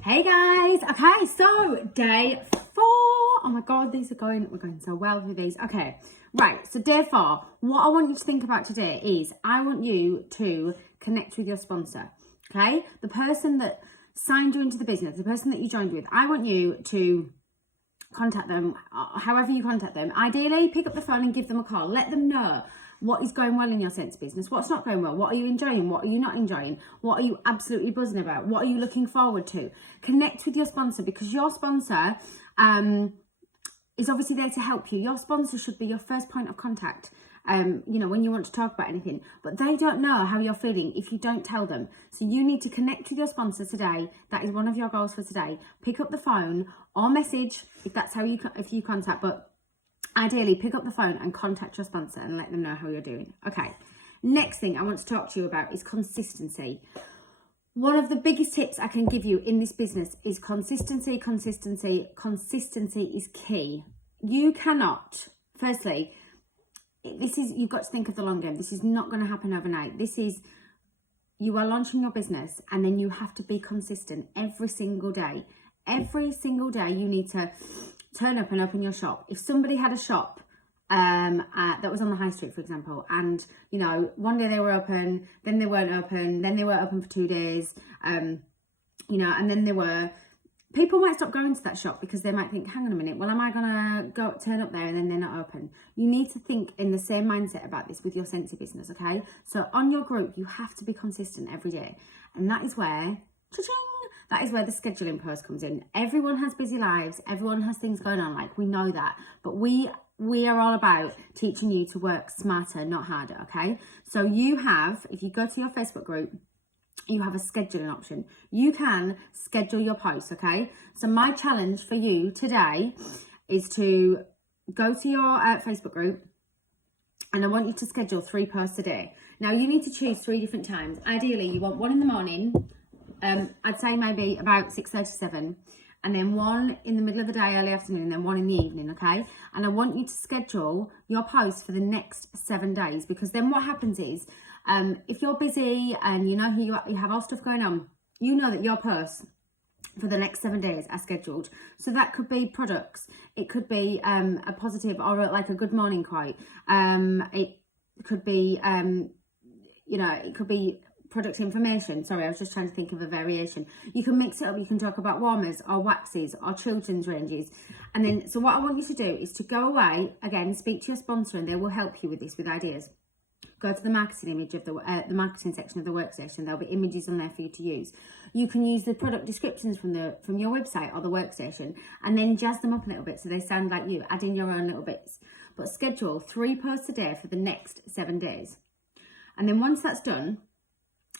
Hey guys, okay, so day 4. Oh my god, we're going so well through these. Okay, right, so day 4, what I want you to think about today is I want you to connect with your sponsor, okay? The person that signed you into the business, the person that you joined with, I want you to contact them, however you contact them. Ideally, pick up the phone and give them a call. Let them know what is going well in your Scentsy business, what's not going well, what are you enjoying, what are you not enjoying, what are you absolutely buzzing about, what are you looking forward to. Connect with your sponsor, because your sponsor is obviously there to help you. Your sponsor should be your first point of contact, you know, when you want to talk about anything, but they don't know how you're feeling if you don't tell them. So you need to connect with your sponsor today. That is one of your goals for today. Pick up the phone or message if that's how you contact, but ideally pick up the phone and contact your sponsor and let them know how you're doing. Okay, next thing I want to talk to you about is consistency. One of the biggest tips I can give you in this business is consistency. Consistency is key. You cannot, firstly, you've got to think of the long game. This is not going to happen overnight. You are launching your business and then you have to be consistent every single day. Every single day you need to turn up and open your shop. If somebody had a shop that was on the high street, for example, and you know, one day they were open, then they weren't open, then they were open for 2 days, you know, and then people might stop going to that shop because they might think, hang on a minute, well, am I gonna turn up there and then they're not open? You need to think in the same mindset about this with your Scentsy business, okay? So on your group, you have to be consistent every day, and that is where, cha-ching, that is where the scheduling post comes in. Everyone has busy lives. Everyone has things going on. Like, we know that. But we are all about teaching you to work smarter, not harder, okay? So you have, if you go to your Facebook group, you have a scheduling option. You can schedule your posts, okay? So my challenge for you today is to go to your Facebook group, and I want you to schedule 3 posts a day. Now, you need to choose 3 different times. Ideally, you want one in the morning, I'd say maybe about 6:37, and then one in the middle of the day, early afternoon, and then one in the evening, okay? And I want you to schedule your posts for the next 7 days, because then what happens is, if you're busy and you know who you have all stuff going on, you know that your posts for the next 7 days are scheduled. So that could be products, it could be a positive or like a good morning quote, it could be, you know, it could be product information. Sorry, I was just trying to think of a variation. You can mix it up. You can talk about warmers or waxes or children's ranges. And then, so what I want you to do is to go away, again, speak to your sponsor, and they will help you with this, with ideas. Go to the marketing image of the marketing section of the workstation. There'll be images on there for you to use. You can use the product descriptions from your website or the workstation, and then jazz them up a little bit so they sound like you. Add in your own little bits. But schedule 3 posts a day for the next 7 days. And then once that's done,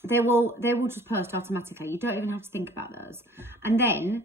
they will just post automatically. You don't even have to think about those. And then,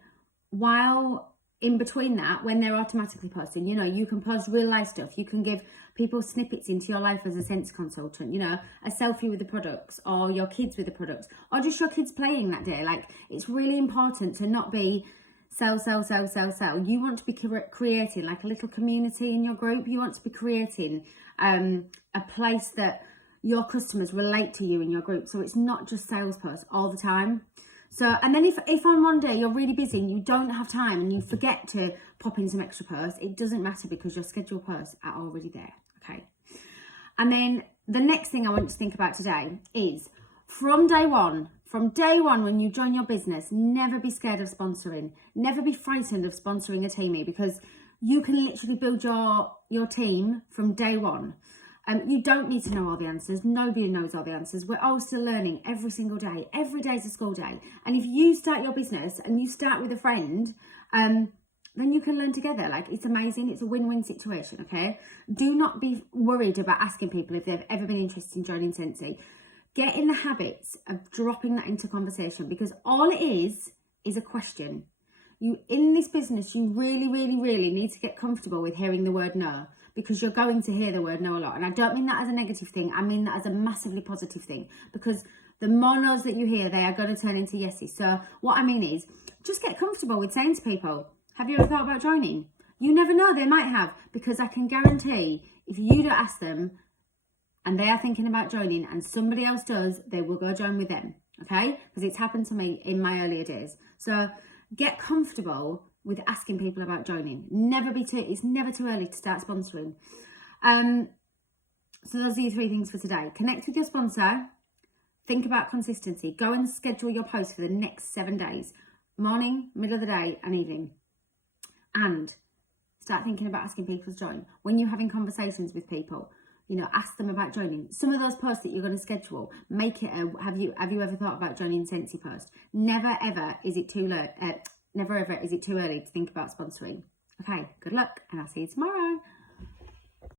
while in between that, when they're automatically posting, you know, you can post real life stuff. You can give people snippets into your life as a Scentsy consultant, you know, a selfie with the products, or your kids with the products, or just your kids playing that day. Like, it's really important to not be sell. You want to be creating like a little community in your group. You want to be creating a place that your customers relate to you in your group. So it's not just sales posts all the time. So, and then if on one day you're really busy and you don't have time and you forget to pop in some extra posts, it doesn't matter, because your scheduled posts are already there, okay? And then the next thing I want you to think about today is from day one when you join your business, never be scared of sponsoring. Never be frightened of sponsoring a teamie, because you can literally build your team from day one. You don't need to know all the answers. Nobody knows all the answers. We're all still learning every single day. Every day is a school day. And if you start your business and you start with a friend, then you can learn together. Like, it's amazing. It's a win-win situation, okay? Do not be worried about asking people if they've ever been interested in joining Scentsy. Get in the habits of dropping that into conversation, because all it is a question. In this business, you really, really, really need to get comfortable with hearing the word no, because you're going to hear the word no a lot. And I don't mean that as a negative thing. I mean that as a massively positive thing, because the more no's that you hear, they are going to turn into yeses. So what I mean is, just get comfortable with saying to people, have you ever thought about joining? You never know, they might have, because I can guarantee if you don't ask them and they are thinking about joining and somebody else does, they will go join with them. okay? Because it's happened to me in my earlier days. So get comfortable with asking people about joining. It's never too early to start sponsoring. So those are your 3 things for today. Connect with your sponsor. Think about consistency. Go and schedule your post for the next 7 days. Morning, middle of the day, and evening. And start thinking about asking people to join. When you're having conversations with people, ask them about joining. Some of those posts that you're going to schedule, make it a have you ever thought about joining Scentsy post? Never ever is it too early to think about sponsoring. Okay, good luck, and I'll see you tomorrow.